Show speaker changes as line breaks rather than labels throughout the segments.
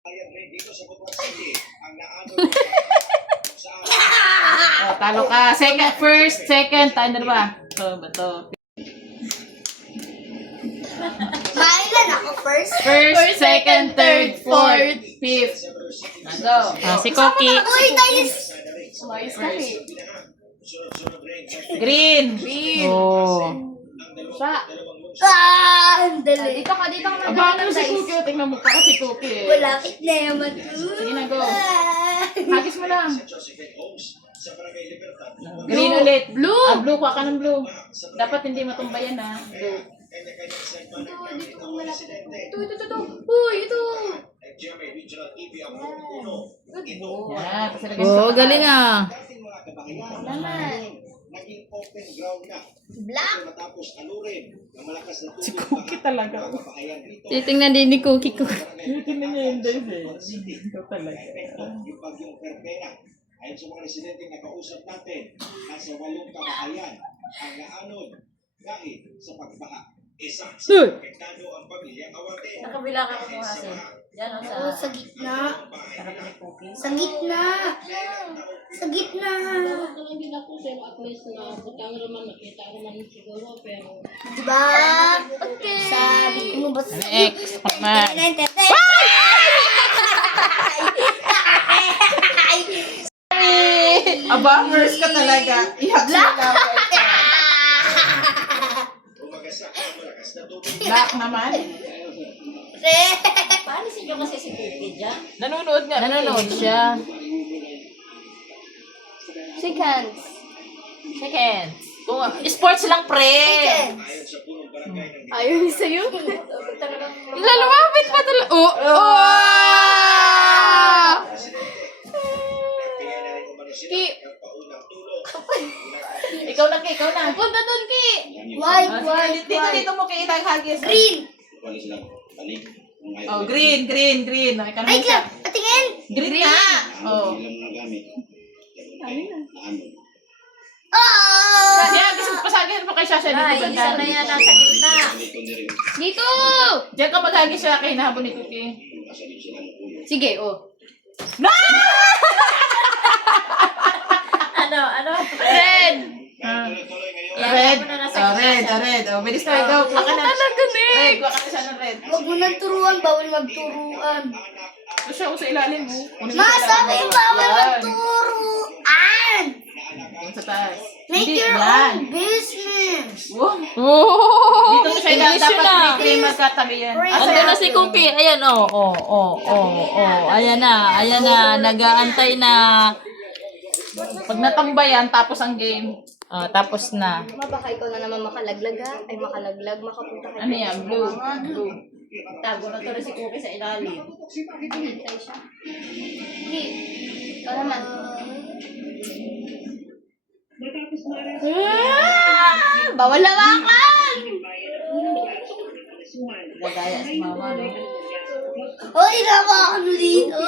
Oh, talo ka. Second, first, second, tayo na ba? So, ba to?
Kailan ako first?
First, second, third, fourth, fifth. Go.
Si Koki.
Uy, tayo.
First. Green.
Oh.
Ang dali.
Dito ka
Abangan mo si Cookie. Tingnan mo pa si Cookie.
Malapit na naman.
Sige na, go. Hagis mo lang. Green ulit. Blue. Blue. Kuha ka ng blue. Dapat hindi matumbayan ha. Blue.
Dito ka malapit. Ito. Uy, ito.
Yan. Tapos ilagay mo
Oh,
sa
galing ah.
Naman. Black.
Si Cookie talaga.
Titingnan din ni Cookie ko.
Tingnan niya yung dive eh. Ito talaga.
Ayon sa mga residente na kausap natin, nasa 8 kabahayan ang naanod dahil sa pagbaha. Isa sa apektado ang pamilyang Awate.
Sa kabila ka kumuha kasi. Yan o
Oo, sa gitna.
Sarap ni Cookie.
Sa gitna. Sa gitna.
Hindi na po pero at least na butang naman makita naman siguro pero
Diba? Okay. Sabi mo ba?
Next naman.
Aba, first ka talaga. Iyak siya na. Black naman.
Paano siya kasi si Cookie dyan?
Nanonood nga.
Nanonood siya.
Seconds.
Second. Kung sports lang, pre.
Ayaw sa'yo?
Lalumapit pa talaga. Oh!
Ikaw na, Ki. Ikaw na.
Punta dun, Ki!
White.
Dito mo kita hagis.
Green.
Oh, green. Oh, ikaw na
Ay,
isa.
patingin.
Green na. Oh.
Oh!
Kasi gusto mo pasagin mo kay Sasha dito
Ay, isa na yan nasa gitna.
Dito!
Diyan ka maghagis siya kay hinahabol ni Cookie.
Sige, oh.
Ano?
Red!
Red. Red. Oh, bilis na. Ikaw. Kuha ka na. Red. Kuha ka na siya ng red.
Huwag mo nang turuan, bawal magturuan.
Ito siya sa ilalim mo. Kunin mo sa
Masabi
ilalim.
bawal
Yan.
magturuan!
Yung sa taas.
Make
Hindi,
your
yan.
own business!
Wow.
Oh!
Dito mo siya
English yun
dapat
ah.
may magkatabi yan.
Ando na si Cookie. Ayan, oh. Ayan na. Nag-aantay na.
Pag natambayan, tapos ang game.
Tapos na.
Baka ikaw na naman makalaglag ha? Ay, makalaglag, makapunta ka.
Ano yan? Blue. Blue.
Tago na to rin si Cookie sa ilalim.
Hintay siya. Hindi. Ikaw naman. Bawal lawakan!
Gagaya si Mama, no?
Hoy, lawakan mo dito!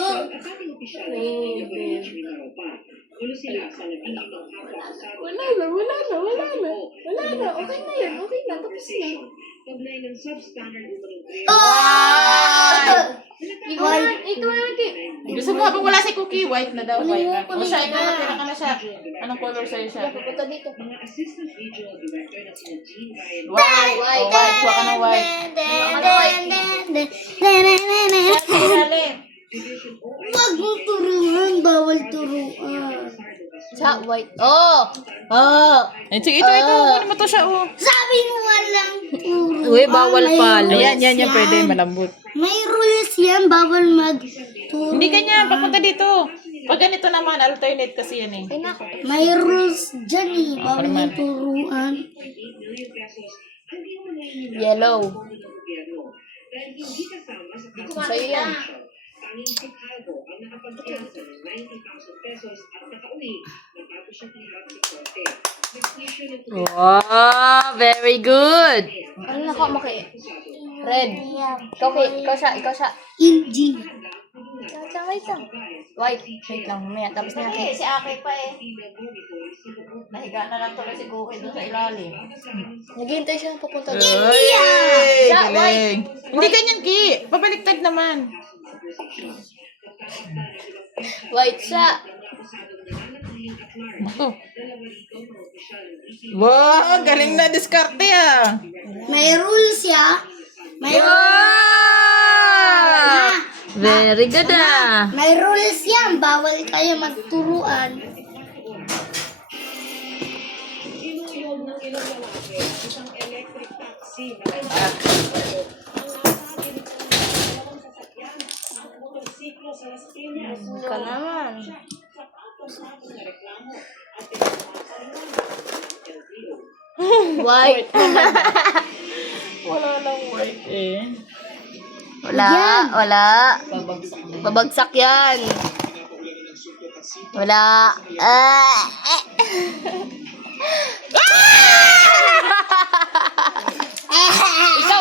Wala na. Okay na yan. Tapos na. Paglay ng substandard umanong grade.
Oh!
Ikaw naman, Ki.
Gusto mo habang wala si Cookie, white na daw. White na. O siya, ikaw na, tira ka na siya. Anong color sa'yo siya?
Pupunta dito.
Mga assistant regional director na sila Jean Ryan.
White. Oh, white. Kuha ka ng white.
Huwag mo turuan, bawal turuan. Sa white.
Oh! Sige, ito. Kunin mo to siya, oh.
Sabi mo walang turuan.
Uy, bawal
May
palo.
rules
Yan, pwede. Malambot.
May rules yan, bawal magturuan.
Hindi ganyan. Papunta dito. Pag ganito naman, alternate kasi yan eh.
May rules dyan eh, bawal magturuan.
Yellow.
Dahil hindi kasama sa
Sa'yo yan.
tanging si Calvo ang nakapagpiyansa ng 90,000 pesos at nakauwi matapos siya hiharap sa korte. Nag-issue ng
Wow, very good.
Ano na ko maki? Red. Ikaw siya. Inji. Wait lang. Wait lang, mamaya. Tapos na natin.
Si Aki pa eh. Nahiga na lang tuloy si Cookie doon sa ilalim.
Naghihintay siya papunta.
Ay,
Siya,
galing. Hindi ganyan, Ki. Pabaliktad naman.
conversation. Magtatakda ng ilang petsa
White siya.
ng mga akusadong nananatiling at large. Dalawa rito ang mga opisyal ng DPWH.
Wow, galing na diskarte ah.
May rules ya. May
Very good ah.
May rules yan. Bawal kayo magturuan.
Inuyog ng ilang lalaki ang isang electric taxi na pinagkakasal. Ang nasagi nito ng dalawang sasakyan, ang motorsiklo sa Las Piñas.
Ka naman.
Sa patong-patong na reklamo at pinagpapaliwan ng LTO.
White.
Wala lang white eh.
Wala. Babagsak yan. Wala.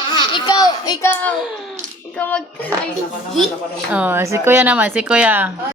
Ikaw mag...
Oh, si kuya naman, si kuya.